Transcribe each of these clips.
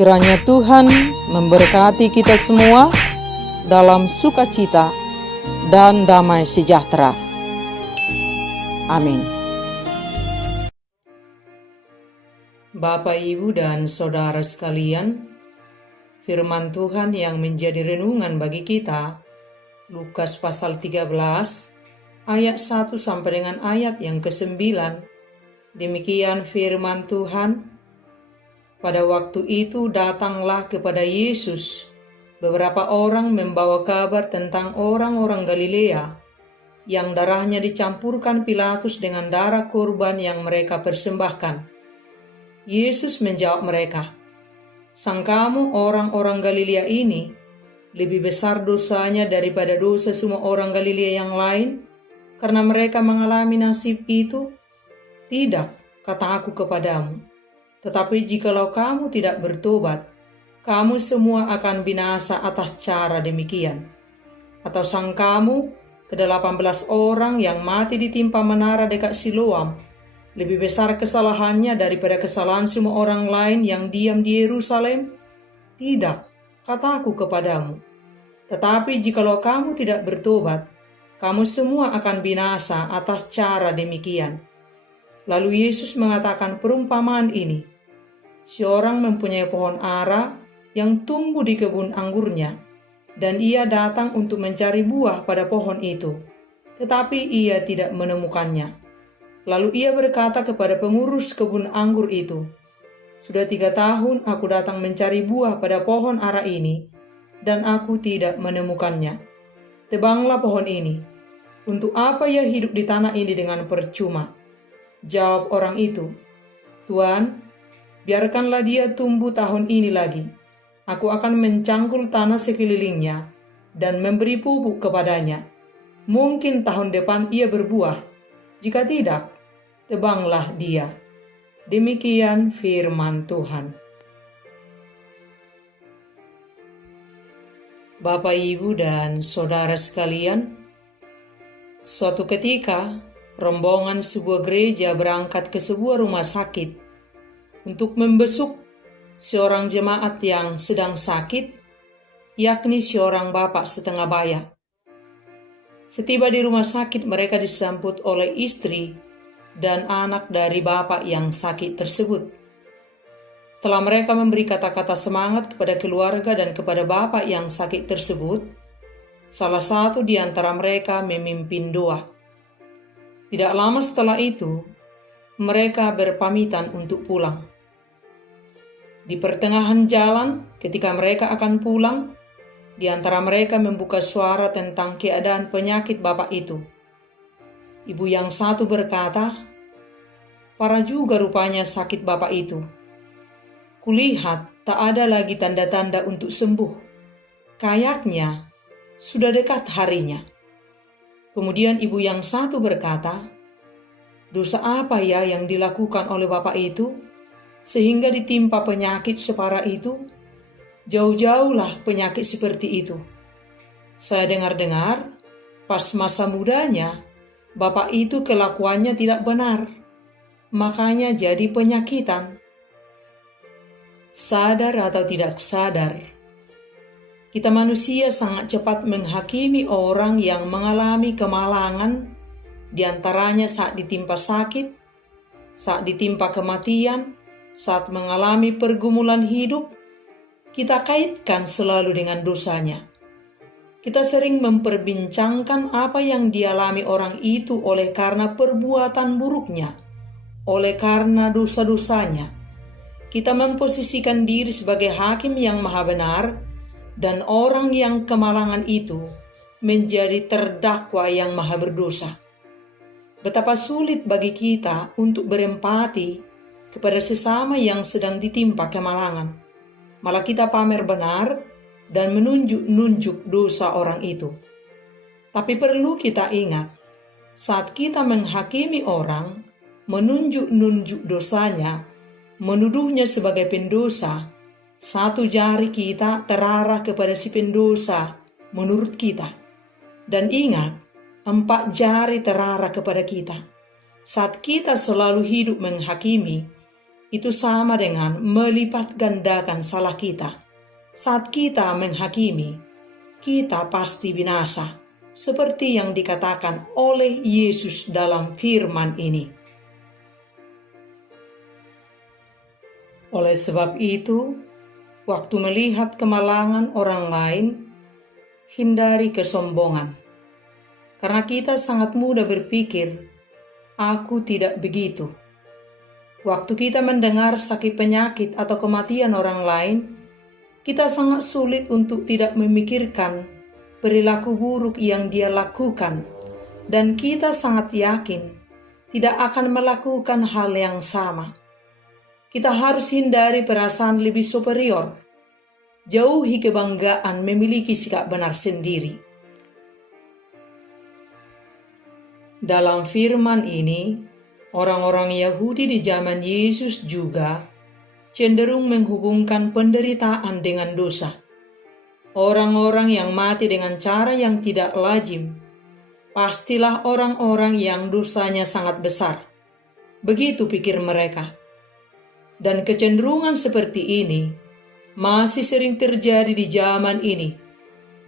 Kiranya Tuhan memberkati kita semua dalam sukacita dan damai sejahtera. Amin. Bapak, Ibu, dan Saudara sekalian, firman Tuhan yang menjadi renungan bagi kita, Lukas pasal 13, ayat 1 sampai dengan ayat yang ke-9. Demikian firman Tuhan. Pada waktu itu datanglah kepada Yesus beberapa orang membawa kabar tentang orang-orang Galilea yang darahnya dicampurkan Pilatus dengan darah kurban yang mereka persembahkan. Yesus menjawab mereka, "Sangkamu orang-orang Galilea ini lebih besar dosanya daripada dosa semua orang Galilea yang lain karena mereka mengalami nasib itu? Tidak, kata aku kepadamu. Tetapi jikalau kamu tidak bertobat, kamu semua akan binasa atas cara demikian. Atau sangkamu ke-18 orang yang mati ditimpa menara dekat Siloam lebih besar kesalahannya daripada kesalahan semua orang lain yang diam di Yerusalem? Tidak, kataku kepadamu. Tetapi jikalau kamu tidak bertobat, kamu semua akan binasa atas cara demikian." Lalu Yesus mengatakan perumpamaan ini. Seorang mempunyai pohon ara yang tumbuh di kebun anggurnya, dan ia datang untuk mencari buah pada pohon itu, tetapi ia tidak menemukannya. Lalu ia berkata kepada pengurus kebun anggur itu, "Sudah 3 tahun aku datang mencari buah pada pohon ara ini, dan aku tidak menemukannya. Tebanglah pohon ini. Untuk apa ia hidup di tanah ini dengan percuma?" Jawab orang itu, "Tuan, biarkanlah dia tumbuh tahun ini lagi. Aku akan mencangkul tanah sekelilingnya dan memberi pupuk kepadanya. Mungkin tahun depan ia berbuah. Jika tidak, tebanglah dia." Demikian firman Tuhan. Bapak, Ibu, dan Saudara sekalian, suatu ketika rombongan sebuah gereja berangkat ke sebuah rumah sakit untuk membesuk seorang jemaat yang sedang sakit, yakni seorang bapak setengah baya. Setiba di rumah sakit, mereka disambut oleh istri dan anak dari bapak yang sakit tersebut. Setelah mereka memberi kata-kata semangat kepada keluarga dan kepada bapak yang sakit tersebut, salah satu di antara mereka memimpin doa. Tidak lama setelah itu, mereka berpamitan untuk pulang. Di pertengahan jalan, ketika mereka akan pulang, di antara mereka membuka suara tentang keadaan penyakit bapak itu. Ibu yang satu berkata, "Parah juga rupanya sakit bapak itu. Kulihat tak ada lagi tanda-tanda untuk sembuh. Kayaknya sudah dekat harinya." Kemudian ibu yang satu berkata, "Dosa apa ya yang dilakukan oleh bapak itu sehingga ditimpa penyakit separah itu? Jauh-jauhlah penyakit seperti itu. Saya dengar-dengar pas masa mudanya bapak itu kelakuannya tidak benar, makanya jadi penyakitan." Sadar atau tidak sadar, kita manusia sangat cepat menghakimi orang yang mengalami kemalangan, diantaranya saat ditimpa sakit, saat ditimpa kematian, saat mengalami pergumulan hidup. Kita kaitkan selalu dengan dosanya. Kita sering memperbincangkan apa yang dialami orang itu oleh karena perbuatan buruknya, oleh karena dosa-dosanya. Kita memposisikan diri sebagai hakim yang maha benar, dan orang yang kemalangan itu menjadi terdakwa yang maha berdosa. Betapa sulit bagi kita untuk berempati kepada sesama yang sedang ditimpa kemalangan. Malah kita pamer benar dan menunjuk-nunjuk dosa orang itu. Tapi perlu kita ingat, saat kita menghakimi orang, menunjuk-nunjuk dosanya, menuduhnya sebagai pendosa, satu jari kita terarah kepada si pendosa menurut kita. Dan ingat, 4 jari terarah kepada kita. Saat kita selalu hidup menghakimi, itu sama dengan melipat gandakan salah kita. Saat kita menghakimi, kita pasti binasa, seperti yang dikatakan oleh Yesus dalam firman ini. Oleh sebab itu, waktu melihat kemalangan orang lain, hindari kesombongan. Karena kita sangat mudah berpikir, aku tidak begitu. Waktu kita mendengar sakit penyakit atau kematian orang lain, kita sangat sulit untuk tidak memikirkan perilaku buruk yang dia lakukan, dan kita sangat yakin tidak akan melakukan hal yang sama. Kita harus hindari perasaan lebih superior, jauhi kebanggaan memiliki sikap benar sendiri. Dalam firman ini, orang-orang Yahudi di zaman Yesus juga cenderung menghubungkan penderitaan dengan dosa. Orang-orang yang mati dengan cara yang tidak lazim, pastilah orang-orang yang dosanya sangat besar. Begitu pikir mereka. Dan kecenderungan seperti ini masih sering terjadi di zaman ini,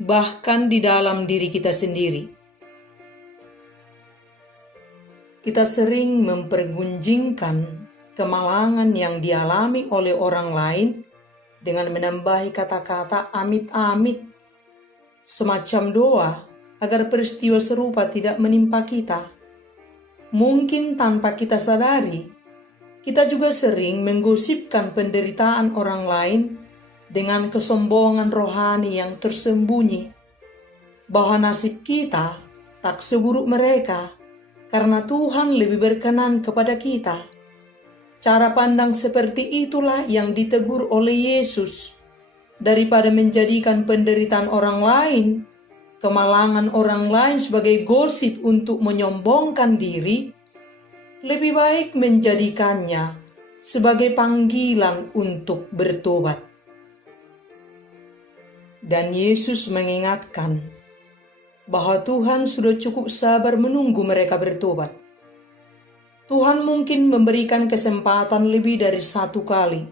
bahkan di dalam diri kita sendiri. Kita sering mempergunjingkan kemalangan yang dialami oleh orang lain dengan menambahi kata-kata amit-amit, semacam doa agar peristiwa serupa tidak menimpa kita. Mungkin tanpa kita sadari, kita juga sering menggosipkan penderitaan orang lain dengan kesombongan rohani yang tersembunyi, bahwa nasib kita tak seburuk mereka, karena Tuhan lebih berkenan kepada kita. Cara pandang seperti itulah yang ditegur oleh Yesus. Daripada menjadikan penderitaan orang lain, kemalangan orang lain sebagai gosip untuk menyombongkan diri, lebih baik menjadikannya sebagai panggilan untuk bertobat. Dan Yesus mengingatkan bahwa Tuhan sudah cukup sabar menunggu mereka bertobat. Tuhan mungkin memberikan kesempatan lebih dari satu kali,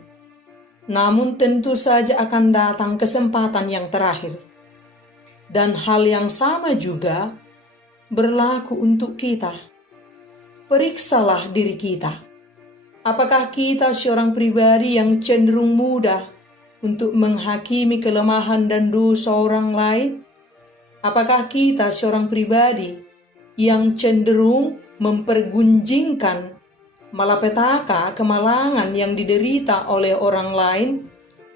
namun tentu saja akan datang kesempatan yang terakhir. Dan hal yang sama juga berlaku untuk kita. Periksalah diri kita. Apakah kita seorang pribadi yang cenderung mudah untuk menghakimi kelemahan dan dosa orang lain? Apakah kita seorang pribadi yang cenderung mempergunjingkan malapetaka kemalangan yang diderita oleh orang lain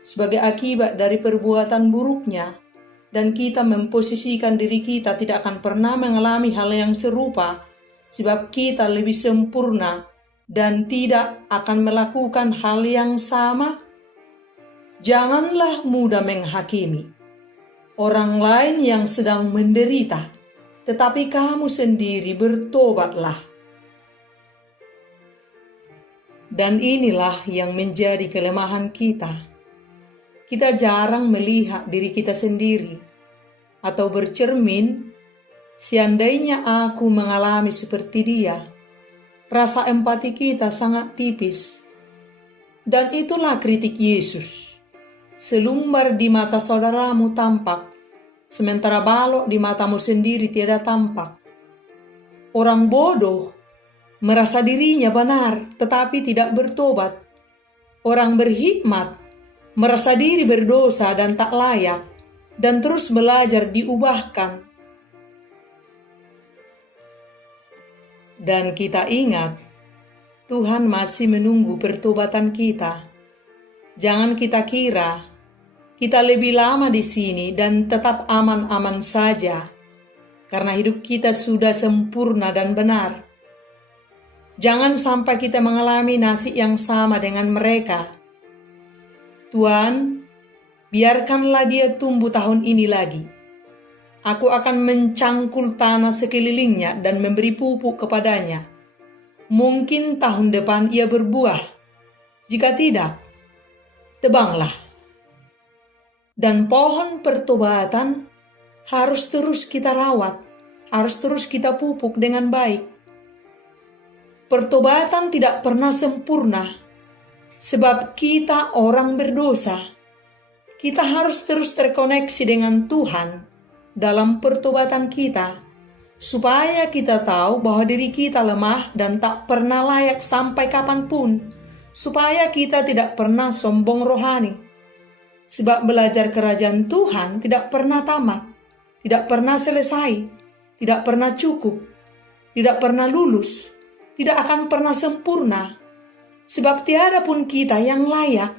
sebagai akibat dari perbuatan buruknya, dan kita memposisikan diri kita tidak akan pernah mengalami hal yang serupa sebab kita lebih sempurna dan tidak akan melakukan hal yang sama? Janganlah mudah menghakimi orang lain yang sedang menderita, tetapi kamu sendiri bertobatlah. Dan inilah yang menjadi kelemahan kita. Kita jarang melihat diri kita sendiri atau bercermin, seandainya aku mengalami seperti dia. Rasa empati kita sangat tipis. Dan itulah kritik Yesus. Selumbar di mata saudaramu tampak, sementara balok di matamu sendiri tidak tampak. Orang bodoh merasa dirinya benar tetapi tidak bertobat. Orang berhikmat merasa diri berdosa dan tak layak, dan terus belajar diubahkan. Dan kita ingat, Tuhan masih menunggu pertobatan kita. Jangan kita kira kita lebih lama di sini dan tetap aman-aman saja, karena hidup kita sudah sempurna dan benar. Jangan sampai kita mengalami nasib yang sama dengan mereka. Tuhan, biarkanlah dia tumbuh tahun ini lagi. Aku akan mencangkul tanah sekelilingnya dan memberi pupuk kepadanya. Mungkin tahun depan ia berbuah. Jika tidak, tebanglah. Dan pohon pertobatan harus terus kita rawat, harus terus kita pupuk dengan baik. Pertobatan tidak pernah sempurna, Sebab kita orang berdosa. Kita harus terus terkoneksi dengan Tuhan dalam pertobatan kita, supaya kita tahu bahwa diri kita lemah dan tak pernah layak sampai kapanpun, supaya kita tidak pernah sombong rohani. Sebab belajar kerajaan Tuhan tidak pernah tamat, tidak pernah selesai, tidak pernah cukup, tidak pernah lulus, tidak akan pernah sempurna. Sebab tiada pun kita yang layak.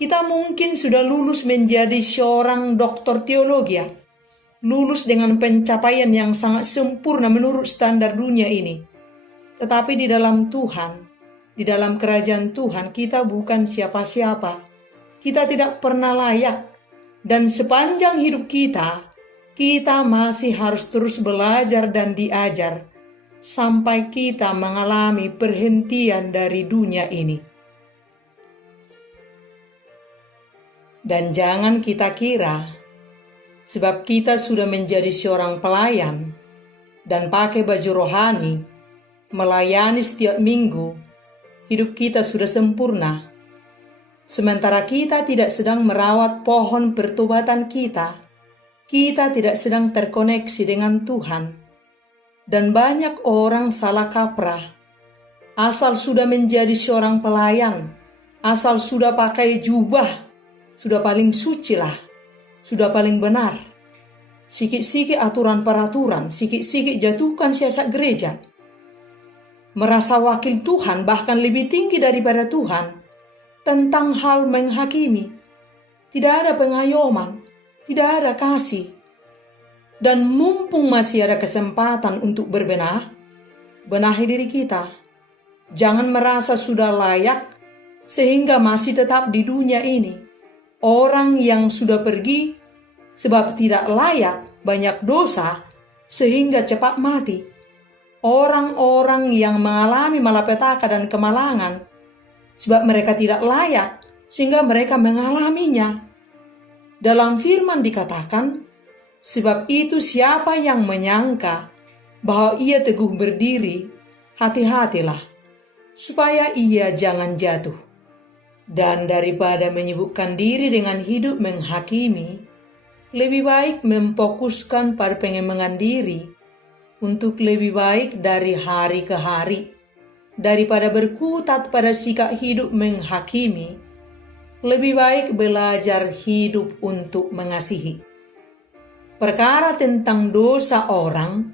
Kita mungkin sudah lulus menjadi seorang doktor teologi, lulus dengan pencapaian yang sangat sempurna menurut standar dunia ini. Tetapi di dalam Tuhan, di dalam kerajaan Tuhan, kita bukan siapa-siapa. Kita tidak pernah layak. Dan sepanjang hidup kita masih harus terus belajar dan diajar sampai kita mengalami perhentian dari dunia ini. Dan jangan kita kira, sebab kita sudah menjadi seorang pelayan dan pakai baju rohani, melayani setiap minggu, hidup kita sudah sempurna. Sementara kita tidak sedang merawat pohon pertobatan kita tidak sedang terkoneksi dengan Tuhan. Dan banyak orang salah kaprah. Asal sudah menjadi seorang pelayan, asal sudah pakai jubah, sudah paling suci lah, sudah paling benar. Sikit-sikit aturan peraturan, sikit-sikit jatuhkan siasat gereja. Merasa wakil Tuhan bahkan lebih tinggi daripada Tuhan tentang hal menghakimi. Tidak ada pengayoman, tidak ada kasih. Dan mumpung masih ada kesempatan untuk berbenah, benahi diri kita. Jangan merasa sudah layak sehingga masih tetap di dunia ini. Orang yang sudah pergi sebab tidak layak, banyak dosa, sehingga cepat mati. Orang-orang yang mengalami malapetaka dan kemalangan sebab mereka tidak layak, sehingga mereka mengalaminya. Dalam firman dikatakan, sebab itu siapa yang menyangka bahwa ia teguh berdiri, hati-hatilah, supaya ia jangan jatuh. Dan daripada menyibukkan diri dengan hidup menghakimi, lebih baik memfokuskan pada pengembangan diri untuk lebih baik dari hari ke hari. Daripada berkutat pada sikap hidup menghakimi, lebih baik belajar hidup untuk mengasihi. Perkara tentang dosa orang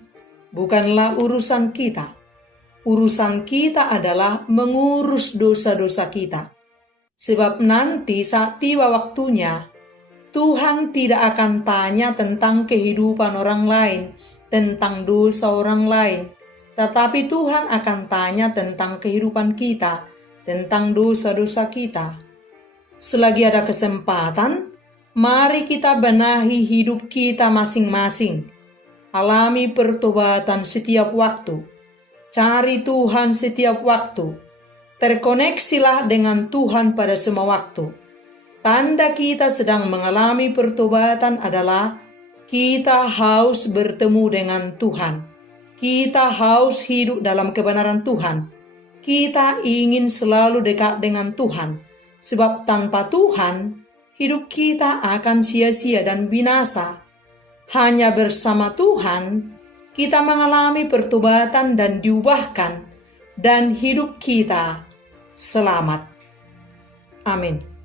bukanlah urusan kita. Urusan kita adalah mengurus dosa-dosa kita. Sebab nanti saat tiba waktunya, Tuhan tidak akan tanya tentang kehidupan orang lain, tentang dosa orang lain. Tetapi Tuhan akan tanya tentang kehidupan kita, tentang dosa-dosa kita. Selagi ada kesempatan, mari kita benahi hidup kita masing-masing. Alami pertobatan setiap waktu. Cari Tuhan setiap waktu. Terkoneksilah dengan Tuhan pada semua waktu. Tanda kita sedang mengalami pertobatan adalah kita haus bertemu dengan Tuhan. Kita haus hidup dalam kebenaran Tuhan. Kita ingin selalu dekat dengan Tuhan. Sebab tanpa Tuhan, hidup kita akan sia-sia dan binasa. Hanya bersama Tuhan, kita mengalami pertobatan dan diubahkan, dan hidup kita selamat. Amin.